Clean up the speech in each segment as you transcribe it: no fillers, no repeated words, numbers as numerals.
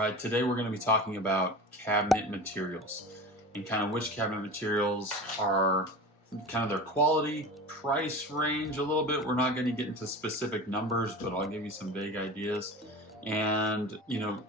right, today we're going to be talking about cabinet materials and kind of which cabinet materials are kind of their quality, price range a little bit. We're not going to get into specific numbers, but I'll give you some vague ideas and,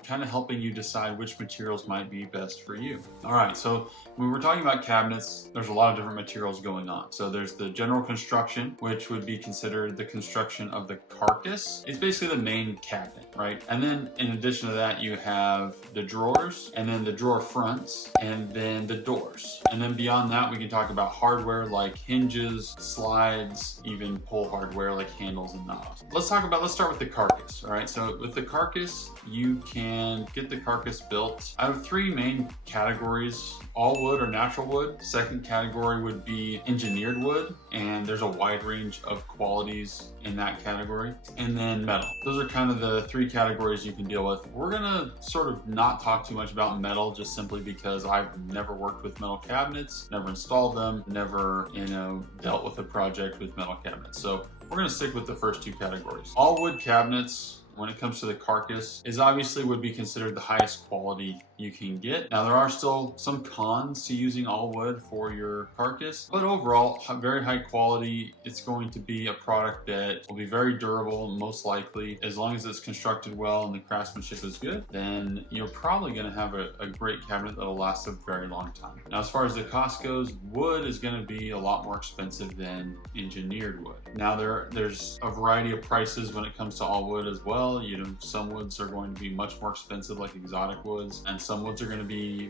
kind of helping you decide which materials might be best for you. All right, so when we're talking about cabinets, there's a lot of different materials going on. So there's the general construction, which would be considered the construction of the carcass. It's basically the main cabinet, right? And then in addition to that, you have the drawers, and then the drawer fronts, and then the doors. And then beyond that, we can talk about hardware like hinges, slides, even pull hardware like handles and knobs. Let's start with the carcass, all right? So with the carcass, you can get the carcass built out of three main categories: all wood or natural wood. Second category would be engineered wood, and there's a wide range of qualities in that category. And then metal. Those are kind of the three categories you can deal with. We're gonna sort of not talk too much about metal, just simply because I've never worked with metal cabinets, never installed them, never, dealt with a project with metal cabinets. So we're gonna stick with the first two categories. All wood cabinets, when it comes to the carcass, would be considered the highest quality you can get. Now, there are still some cons to using all wood for your carcass, but overall, very high quality. It's going to be a product that will be very durable, most likely. As long as it's constructed well and the craftsmanship is good, then you're probably gonna have a great cabinet that'll last a very long time. Now, as far as the cost goes, wood is gonna be a lot more expensive than engineered wood. Now, there's a variety of prices when it comes to all wood as well. Some woods are going to be much more expensive, like exotic woods, and some woods are going to be,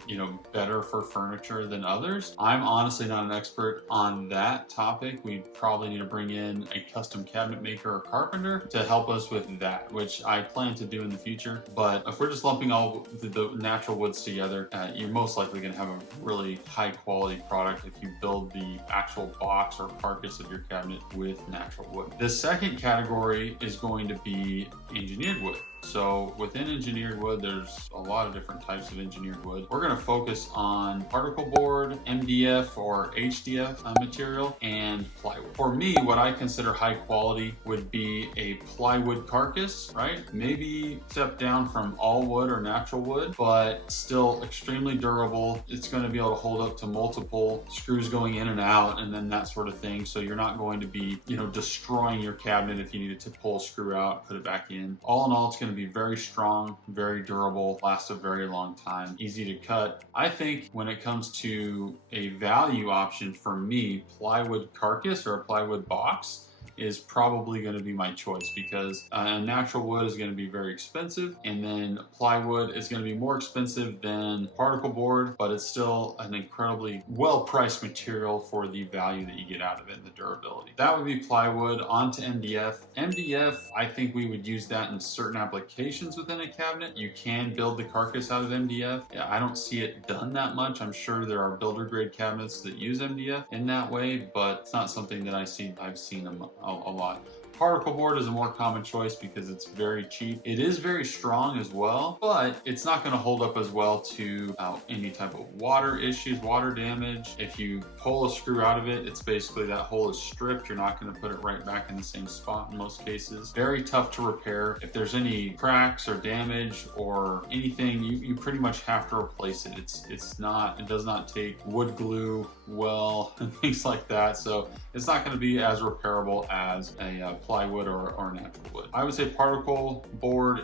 better for furniture than others. I'm honestly not an expert on that topic. We probably need to bring in a custom cabinet maker or carpenter to help us with that, which I plan to do in the future. But if we're just lumping all the natural woods together, you're most likely going to have a really high quality product if you build the actual box or carcass of your cabinet with natural wood. The second category is going to be engineered wood. So within engineered wood, there's a lot of different types of engineered wood. We're going to focus on particle board, MDF or HDF material, and plywood. For me, what I consider high quality would be a plywood carcass, right? Maybe step down from all wood or natural wood, but still extremely durable. It's going to be able to hold up to multiple screws going in and out, and then that sort of thing. So you're not going to be, destroying your cabinet if you needed to pull a screw out, put it back in. All in all, it's going to be very strong, very durable, lasts a very long time, easy to cut. I think when it comes to a value option for me, plywood carcass or a plywood box is probably going to be my choice, because natural wood is going to be very expensive, and then plywood is going to be more expensive than particle board, but it's still an incredibly well-priced material for the value that you get out of it and the durability. That would be plywood. Onto MDF. MDF, I think we would use that in certain applications within a cabinet. You can build the carcass out of MDF. I don't see it done that much. I'm sure there are builder grade cabinets that use MDF in that way, but it's not something that I've seen a lot. Particle board is a more common choice because it's very cheap. It is very strong as well, but it's not going to hold up as well to any type of water issues, water damage. If you pull a screw out of it, it's basically that hole is stripped. You're not going to put it right back in the same spot in most cases. Very tough to repair. If there's any cracks or damage or anything, you pretty much have to replace it. It does not take wood glue well and things like that. So it's not going to be as repairable as a plywood or natural wood. I would say particle board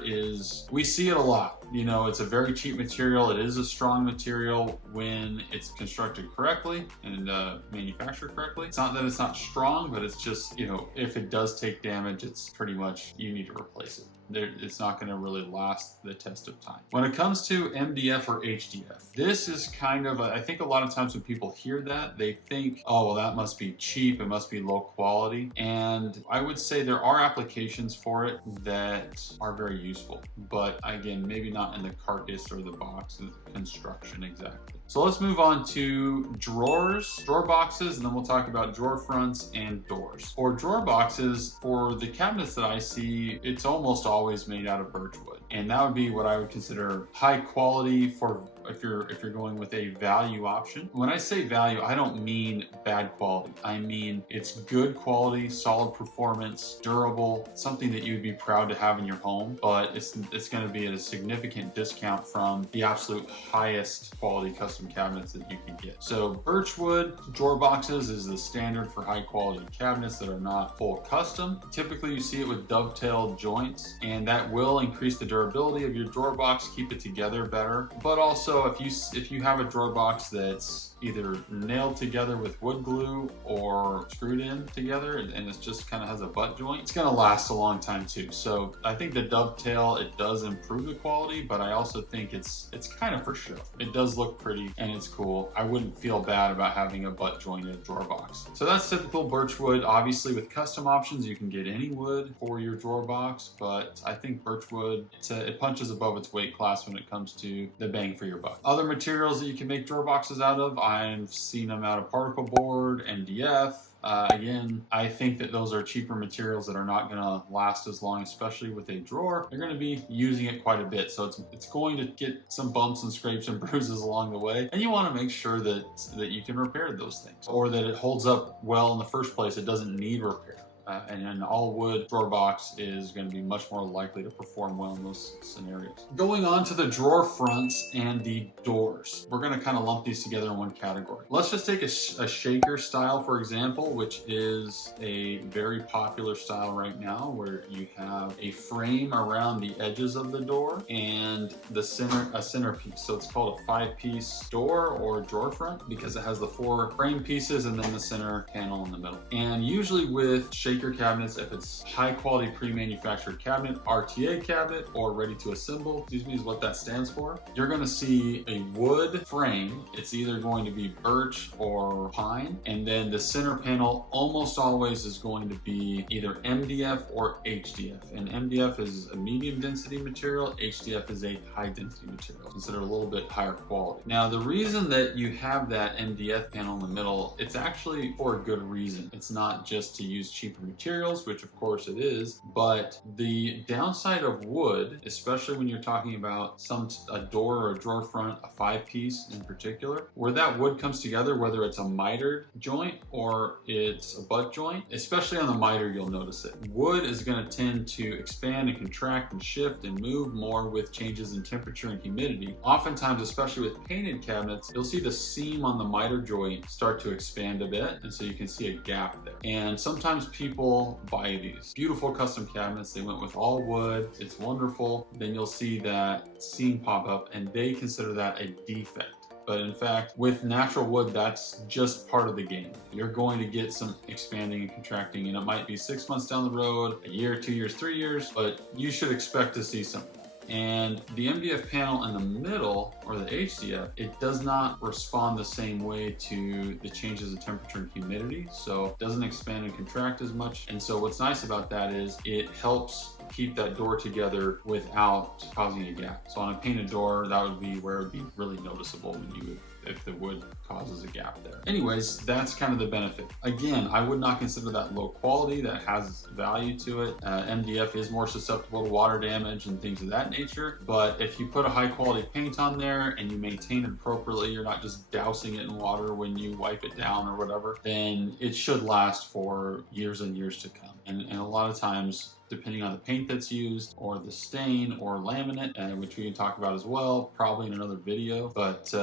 we see it a lot. It's a very cheap material. It is a strong material when it's constructed correctly and manufactured correctly. It's not that it's not strong, but it's just, if it does take damage, it's pretty much, you need to replace it. It's not going to really last the test of time. When it comes to MDF or HDF, this is kind of, I think a lot of times when people hear that, they think, oh, well, that must be cheap, it must be low quality. And I would say there are applications for it that are very useful. But again, maybe not in the carcass or the box construction exactly. So let's move on to drawer boxes, and then we'll talk about drawer fronts and doors. For drawer boxes, for the cabinets that I see, it's almost always made out of birch wood. And that would be what I would consider high quality for if you're going with a value option. When I say value, I don't mean bad quality. I mean it's good quality, solid performance, durable, something that you'd be proud to have in your home, but it's going to be at a significant discount from the absolute highest quality custom cabinets that you can get. So birchwood drawer boxes is the standard for high quality cabinets that are not full custom. Typically you see it with dovetail joints, and that will increase the durability of your drawer box, keep it together better. But also if you have a drawer box that's either nailed together with wood glue or screwed in together and it just kind of has a butt joint, it's going to last a long time too. So I think the dovetail, it does improve the quality, but I also think it's kind of for show. It does look pretty and it's cool. I wouldn't feel bad about having a butt jointed drawer box. So that's typical birchwood. Obviously with custom options you can get any wood for your drawer box, but I think birchwood, it punches above its weight class when it comes to the bang for your buck. Other materials that you can make drawer boxes out of, I've seen them out of particle board, MDF. Again, I think that those are cheaper materials that are not going to last as long, especially with a drawer. You're going to be using it quite a bit, so it's going to get some bumps and scrapes and bruises along the way, and you want to make sure that you can repair those things, or that it holds up well in the first place. It doesn't need repair. And an all wood drawer box is going to be much more likely to perform well in those scenarios. Going on to the drawer fronts and the doors, we're going to kind of lump these together in one category. Let's just take a shaker style, for example, which is a very popular style right now, where you have a frame around the edges of the door and a centerpiece. So it's called a 5-piece door or drawer front because it has the 4 frame pieces and then the center panel in the middle. And usually with shaker cabinets, if it's high quality pre-manufactured cabinet, RTA cabinet, or ready to assemble, excuse me, is what that stands for, you're going to see a wood frame. It's either going to be birch or pine, and then the center panel almost always is going to be either MDF or HDF. And MDF is a medium density material, HDF is a high density material, considered a little bit higher quality. Now the reason that you have that MDF panel in the middle, it's actually for a good reason. It's not just to use cheaper materials, which of course it is, but the downside of wood, especially when you're talking about a door or a drawer front, a 5-piece in particular, where that wood comes together, whether it's a mitered joint or it's a butt joint, especially on the miter, you'll notice it. Wood is going to tend to expand and contract and shift and move more with changes in temperature and humidity. Oftentimes, especially with painted cabinets, you'll see the seam on the miter joint start to expand a bit, and so you can see a gap there. And sometimes people buy these beautiful custom cabinets, they went with all wood, it's wonderful, then you'll see that seam pop up and they consider that a defect. But in fact, with natural wood, that's just part of the game. You're going to get some expanding and contracting, and it might be 6 months down the road, a year, 2 years, 3 years, but you should expect to see something. And the MDF panel in the middle, or the HDF, it does not respond the same way to the changes in temperature and humidity, so it doesn't expand and contract as much. And so what's nice about that is it helps keep that door together without causing a gap. So on a painted door, that would be where it would be really noticeable if the wood causes a gap there. Anyways, that's kind of the benefit. Again, I would not consider that low quality. That has value to it. MDF is more susceptible to water damage and things of that nature, but if you put a high quality paint on there and you maintain it appropriately, you're not just dousing it in water when you wipe it down or whatever, then it should last for years and years to come. And a lot of times, depending on the paint that's used or the stain or laminate, which we can talk about as well, probably in another video, but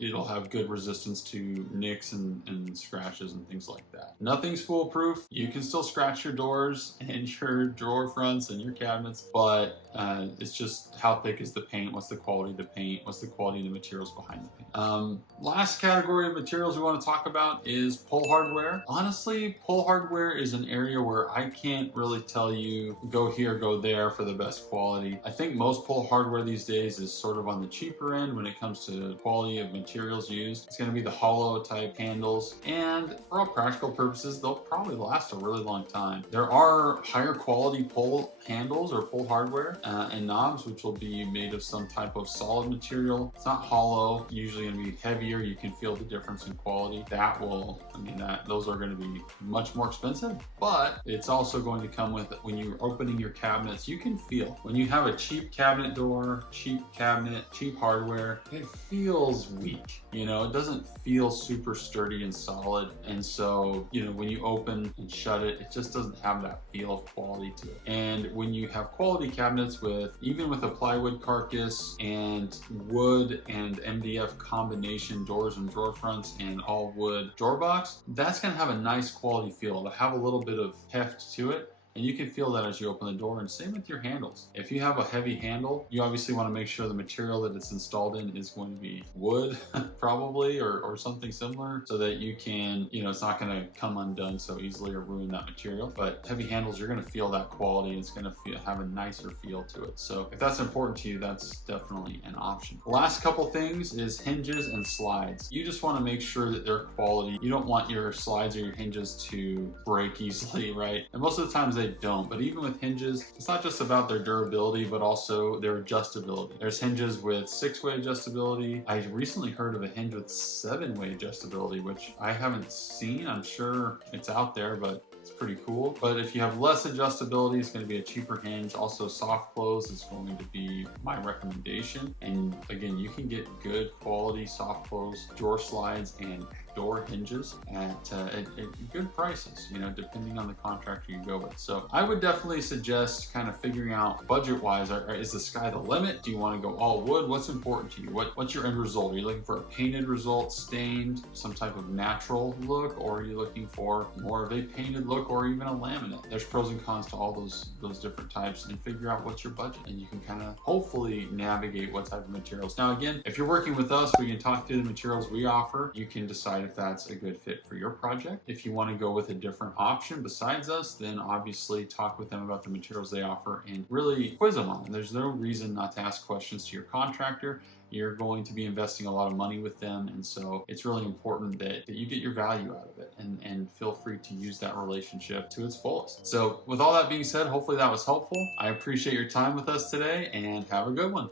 it'll have good resistance to nicks and scratches and things like that. Nothing's foolproof. You can still scratch your doors and your drawer fronts and your cabinets, but it's just how thick is the paint, what's the quality of the paint, what's the quality of the materials behind the paint. Last category of materials we want to talk about is pull hardware. Honestly, pull hardware is an area where I can't really tell you go here, go there for the best quality. I think most pull hardware these days is sort of on the cheaper end when it comes to quality of materials used. It's going to be the hollow type handles, and for all practical purposes, they'll probably last a really long time. There are higher quality pull handles or pull hardware and knobs, which will be made of some type of solid material. It's not hollow, usually going to be heavier. You can feel the difference in quality. Those are going to be much more expensive, but it's also going to come with, when you you're opening your cabinets, you can feel when you have a cheap cabinet door, cheap cabinet, cheap hardware, it feels weak. You know, it doesn't feel super sturdy and solid. And so, you know, when you open and shut it, it just doesn't have that feel of quality to it. And when you have quality cabinets with, even with a plywood carcass and wood and MDF combination doors and drawer fronts and all wood drawer box, that's gonna have a nice quality feel. It'll have a little bit of heft to it. And you can feel that as you open the door, and same with your handles. If you have a heavy handle, you obviously want to make sure the material that it's installed in is going to be wood, probably, or something similar, so that you can, you know, it's not going to come undone so easily or ruin that material. But heavy handles, you're going to feel that quality, and it's going to have a nicer feel to it. So if that's important to you, that's definitely an option. The last couple things is hinges and slides. You just want to make sure that they're quality. You don't want your slides or your hinges to break easily, right? And most of the times they don't, but even with hinges, it's not just about their durability, but also their adjustability. There's hinges with 6-way adjustability. I recently heard of a hinge with 7-way adjustability, which I haven't seen. I'm sure it's out there, but it's pretty cool. But if you have less adjustability, it's going to be a cheaper hinge. Also, soft close is going to be my recommendation. And again, you can get good quality soft close door slides and door hinges at good prices, you know, depending on the contractor you go with. So I would definitely suggest kind of figuring out budget-wise, is the sky the limit? Do you want to go all wood? What's important to you? What's your end result? Are you looking for a painted result, stained, some type of natural look, or are you looking for more of a painted look or even a laminate? There's pros and cons to all those different types, and figure out what's your budget, and you can kind of hopefully navigate what type of materials. Now again, if you're working with us, we can talk through the materials we offer. You can decide if that's a good fit for your project. If you want to go with a different option besides us, then obviously talk with them about the materials they offer and really quiz them on them. There's no reason not to ask questions to your contractor. You're going to be investing a lot of money with them, and so it's really important that you get your value out of it, and feel free to use that relationship to its fullest. So with all that being said, hopefully that was helpful. I appreciate your time with us today, and have a good one.